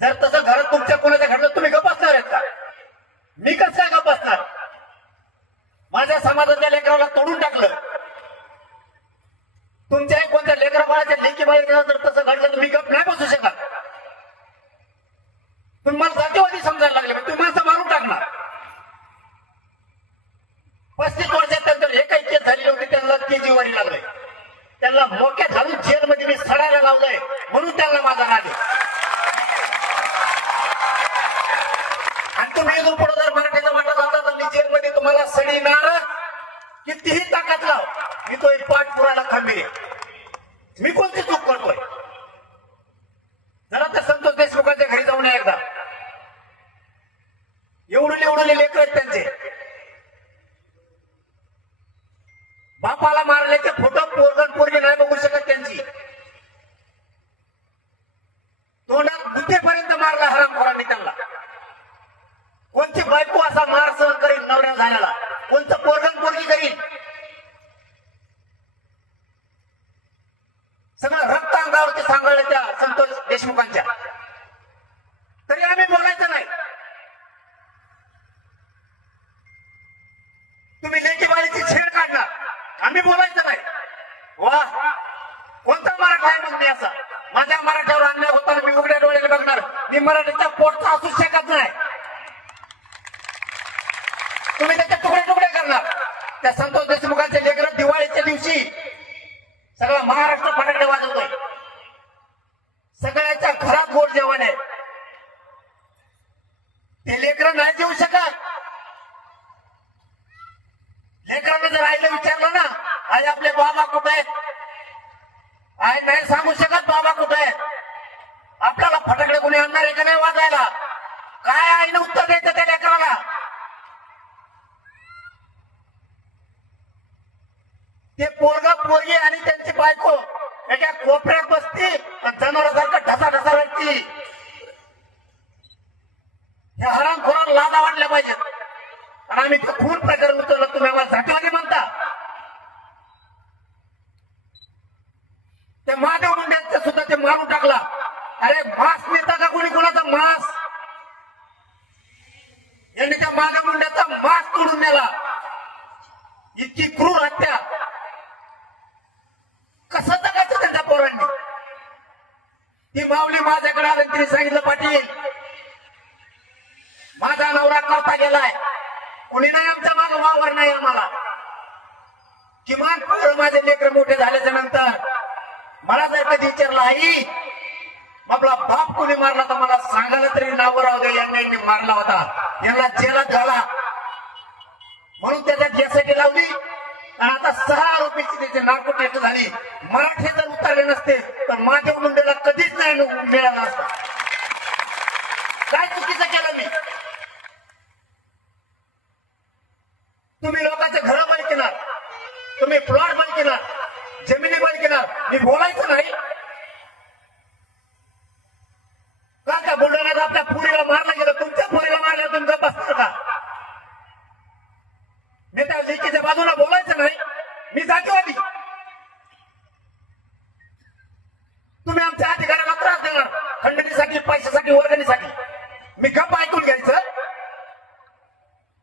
जर तसं घरात तुमच्या कोणाच्या घडलं तुम्ही गप्प असणार आहेत का? मी कसं काय गप्प असणार? माझ्या समाजाच्या लेकराला तोडून टाकलं. तुमच्या कोणत्या लेकरा बाळाच्या लेकी बाळाला जर तसं घडलं तुम्ही गप्प नाही बसू शकत. तुम्ही मला जातीवादी समजायला लागले, तुम्ही माणसं मारून टाकणार. 35 वर्षात त्यांचं एकही केस झालेली होती, त्यांना केजीवारी लागलंय. त्यांना मोक्यात घालून जेलमध्ये मी सडायला लावलंय, म्हणून त्यांना माझा राग आहे. आणि तुम्ही इथून पुढे जर मराठीचा वाटा जाता तर मी जेलमध्ये तुम्हाला सडीणार. कितीही ताकद लाव, मी तो एक पाठ पुरायला खंबीर आहे. मी कोणती चूक करतोय? जरा त्या संतोष देशमुखांच्या घरी जाऊन एकदा. एवढे लेकर आहेत त्यांचे. बापाला मारल्याचे फोटो पोरगण पोरगी नाही बघू शकत त्यांची. तोंडात गुत्तेपर्यंत मारला हरामखोरांनी त्यांना. कोणती बायको असा मार सहन करील नवऱ्या झाल्याला? कोणतं पोरगण पोरगी करील? सगळं रक्त अंगावरती सांगळलं त्या संतोष देशमुखांच्या. तरी आम्ही बोलायचं नाही. तुम्ही लेकीबाळीची छेड काढणार, आम्ही बोलायचं नाही. वा, कोणता मराठा आहे मग मी असा? माझ्या मराठ्यावर अन्याय होताना मी उघड्या डोळ्याने बघणार. मी मराठीच्या पोटचा असू शकत नाही. तुम्ही त्याचे तुकडे तुकडे करणार. त्या संतोष देशमुखांचे लेकरं दिवाळीच्या दिवशी सगळा महाराष्ट्र फटाके वाजवतोय. सगळ्याच्या घरात गोड जेवण आहे. ते लेकरं नाही जेवू शकत. लेकरांना जर आईला विचारलं ना, आई आपले बाबा कुठे आहेत, आई नाही सांगू शकत बाबा कुठे आहेत. आपल्याला फटाकडे कोणी आणणार आहे का नाही वाजायला? काय आईनं उत्तर द्यायचं त्या लेकराला? ते पोरगा पोरगी आणि त्यांची बायको एका कोपऱ्यात बसती, जनावरांसारखं ढसा ढसा रडती. हे हरामखोराला लाजा वाटल्या पाहिजेत. आणि आम्ही खून प्रकरण उचललं, तुम्ही आम्हाला जातीवादी म्हणता. ते महादेव मुंडेंचं सुद्धा ते मारून टाकला. अरे मांस नेता का कोणी कोणाचा मांस? यांनी त्या महादेव मुंडेचा मांस तोडून नेला. इतकी क्रूर हत्या. कसं जगायचं त्यांच्या पोरांनी? ती माऊली माझ्याकडे आली, तिने सांगितलं, पाटील माझा नवरा करता गेलाय, कोणी नाही आमच्या मागं वावर नाही आम्हाला. किमान माझे लेकर मोठे झाल्याच्या नंतर मला जर कधी विचारलं, आई आपला बाप कोणी मारला तर मला सांगायला तरी नाव राहू दे, यांनी मारला होता, यांना जेलात झाला. म्हणून त्याच्यात यासाठी लावली. आणि आता 6 आरोपीची त्याची नार्को टेस्ट झाली. मराठी जर उतरले नसते तर महादेव मुंडेला कधीच नाही मिळाला असता. काय चुकीचं केलं मी? तुम्ही लोकांचे घरं बंद केणार, तुम्ही प्लॉट बंद केणार, जमिनी बंद केणार. मी बोलायचं नाही का? त्या बुलढाण्यात आपल्या पुरीला मारलं गेलं, तुमच्या पुरीला मारलं, तुम्ही गप्प असणार का? मी त्या लेकीच्या बाजूला बोलायचं नाही. मी जातीवादी. तुम्ही आमच्या अधिकाऱ्याला त्रास देणार खंडणीसाठी, पैशासाठी, वर्गणीसाठी. मी गप्प ऐकून घ्यायचं.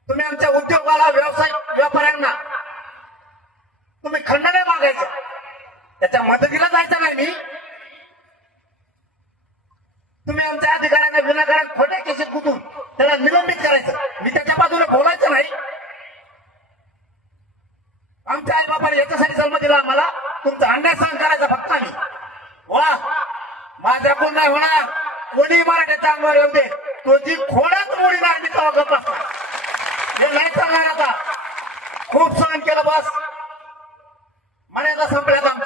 तुम्ही आमच्या उद्योगाला, व्यवसाय व्यापाऱ्यांना तुम्ही खंडने मागायचं, त्याच्या मदतीला जायचं नाही. मी तुम्ही आमच्या अधिकाऱ्यांना विनाकारण खोट्या केसेत कुठून त्याला निलंबित करायचं. मी त्याच्या बाजूने बोलायचं नाही. आमच्या आई बापाने याच्यासाठी जन्म दिला आम्हाला, तुमचा अन्याय सहन करायचा फक्त आम्ही. वा, माझ्याकडून नाही होणार. कोणी मराठ्याच्या अंगावर येऊ दे, तो जी खोडच मोडी नाही मी तेव्हा गप्प असणार. हे नाही चालणार. आता खूप सहन केलं, बस. मर्यादा संपल्यात आमच्या.